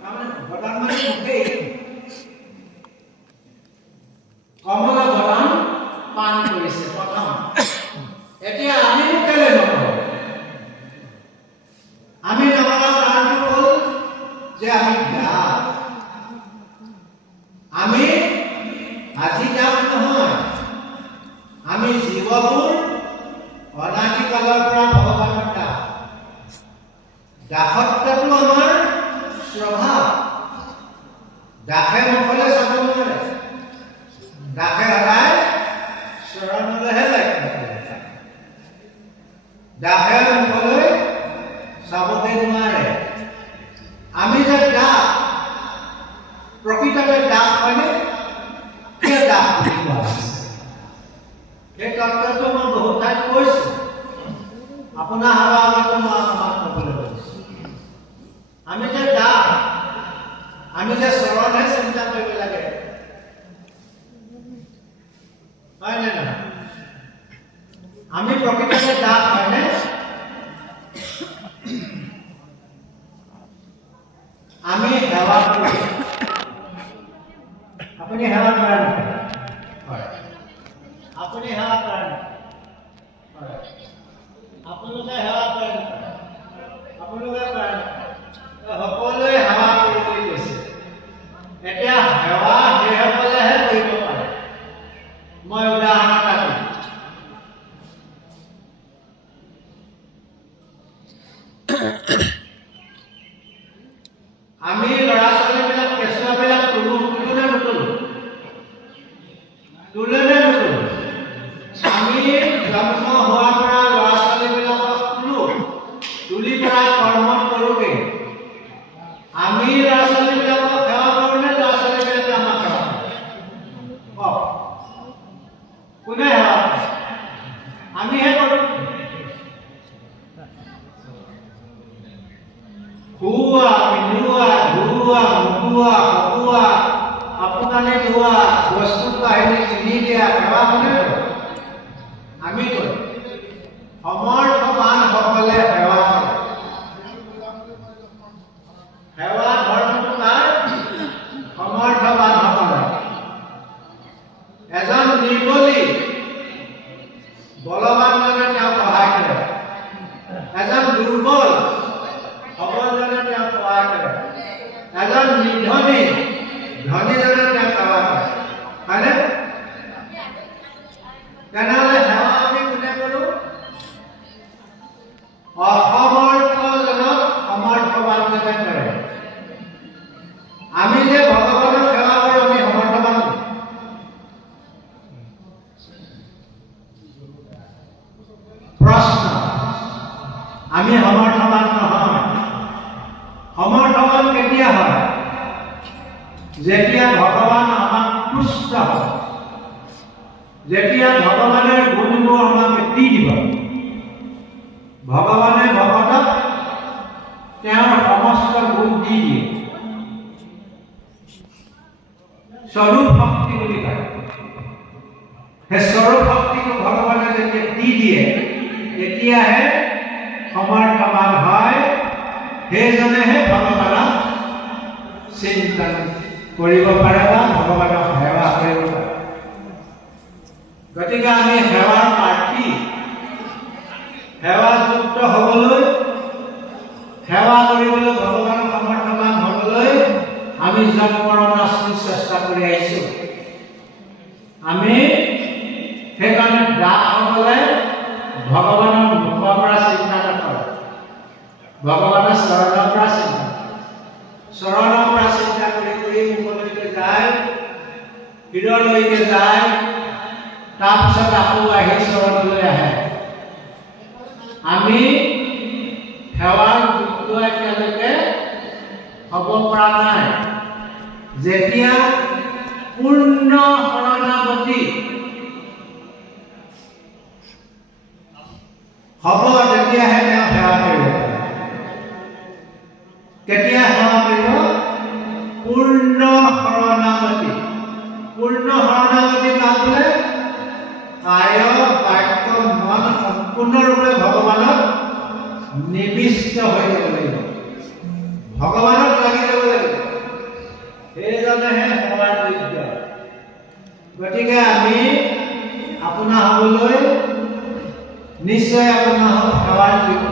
বদান মানে মুখেই কমলা বদান পান কৰিছে প্ৰথম। এতিয়া আমি কেলে নকৰোঁ? আমি নকৰা কাৰণটো হ'ল যে আমি বেয়া। আমি আজি যাম নহয়, আমি জীৱবোৰ অনাদি কালৰ পৰা ভগৱানৰ দাস। দাসত্বটো আমাৰ স্বভাৱ। দাসে মুখলৈ চাব নোৱাৰে, দাসে সদায় চৰণলৈহে লক্ষ্য কৰে। দাসে মুখলৈ চাবকে নোৱাৰে। আমি যে দাস, প্ৰকৃততে দাস হয়নে? কিয় দাস বুলি কোৱা হৈছে? সেই তত্ত্বটো মই বহুত ঠাইত কৈছোঁ। আপোনাৰ আগতো মই আমাক ক'বলৈ কৈছোঁ। আমি যে দাস, আমি যে চৰণহে চিন্তা কৰিব লাগে, হয়নে নহয়? আমি প্ৰকৃততে দাস হয়নে? আমি সেৱা কৰোঁ। আপুনি সেৱা কৰে নেকি? হয়। আপুনি সেৱা কৰে নেকি? হয়। আপোনালোকে সেৱা কৰে নেকি? আপোনালোকে কৰে নেকি? সকলোৱে সেৱা কৰিবলৈ গৈছে। এতিয়া সেৱা সেইসকলেহে কৰিব পাৰে। মই উদাহৰণ এটা দিম। আমি ল'ৰা ছোৱালীবিলাক, কেঁচুৱাবিলাক তোলো নে নুতোলো? তোলে নে নুতোলো? আমি জন্ম হোৱাৰ পৰা ল'ৰা ছোৱালীবিলাকক তোলো, তুলি পেলাই কৰ্ম কৰোঁগৈ। আমি ল'ৰা ছোৱালীবিলাকক সেৱা কৰোঁ নে ল'ৰা ছোৱালীবিলাকে আমাক সেৱা কৰে? কওক, কোনে সেৱা কৰে? আমিহে কৰোঁ। খুওৱা, পিন্ধোৱা, ধুওৱা, মুধোৱা, সজোৱা, কাপোৰ কানি ধোৱা, বস্তু বাহিনী কিনি দিয়া, সেৱা কোনে কৰে? আমি কৰোঁ। সমৰ্থবানসকলে সেৱা কৰে। সেৱা ধৰ্মটো কাৰ? সমৰ্থবানসকলে। এজন নিৰ্বলী বলৱানজনে তেওঁক সহায় কৰে, এজন দুৰ্বল সবলজনে তেওঁক সহায় কৰে, এজন নিৰ্ধনী ধনীজনে তেওঁক সেৱা কৰে, হয়নে? তেনেহ'লে সেৱা আমি কোনে কৰোঁ? অসমৰ্থজনক সমৰ্থবানজনে কৰে। আমি যে ভগৱানক সেৱা কৰোঁ, আমি সমৰ্থবান। প্ৰশ্ন, আমি সমৰ্থবান নহয়। সমৰ্থবান কেতিয়া হয়? যেতিয়া ভগৱান আমাক তুষ্ট হয়, যেতিয়া ভগৱানৰ গুণবোৰ আমাক দি দিব। ভগৱানে ভকতক তেওঁৰ সমস্ত গুণ দি দিয়ে। স্বৰূপ শক্তি বুলি কয়। সেই স্বৰূপ শক্তিটো ভগৱানে যেতিয়া দি দিয়ে, তেতিয়াহে সমৰ্থবান হয়। সেইজনেহে ভগৱানক চিন্তন কৰিব পাৰে বা ভগৱানক সেৱা কৰিব পাৰে। গতিকে আমি সেৱাৰ প্ৰাৰ্থী। সেৱাযুক্ত হ'বলৈ, সেৱা কৰিবলৈ, ভগৱানৰ সমৰ্থবান হ'বলৈ আমি জন্মৰণাশ্ৰী চেষ্টা কৰি আহিছোঁ। আমি সেইকাৰণে দাসসকলে ভগৱানৰ মুখৰ পৰা চিন্তা নকৰে, ভগৱানৰ চৰণৰ পৰা চিন্তা কৰে। চৰণৰ পৰা চিন্তা কৰি কৰি মুখলৈকে যায়, হৃদয়লৈকে যায়, তাৰপিছত আকৌ আহি চৰণলৈ আহে। আমি সেৱাৰ যোগ্য এতিয়ালৈকে হ'ব পৰা নাই। যেতিয়া পূৰ্ণ শৰণাগতি হ'ব, তেতিয়াহে তেওঁ সেৱা কৰিব। কেতিয়া সেৱা কৰিব? পূৰ্ণ শৰণাগতি। পূৰ্ণ শৰণাগতি পাবলৈ কায় বাক্য মন সম্পূৰ্ণৰূপে ভগৱানত নিবিষ্ট হৈ যাব লাগিব, ভগৱানত লাগি যাব লাগিব। গতিকে আমি আপোনাৰ হ'বলৈ নিশ্চয় আপোনাৰ সেৱাৰ যোগ্য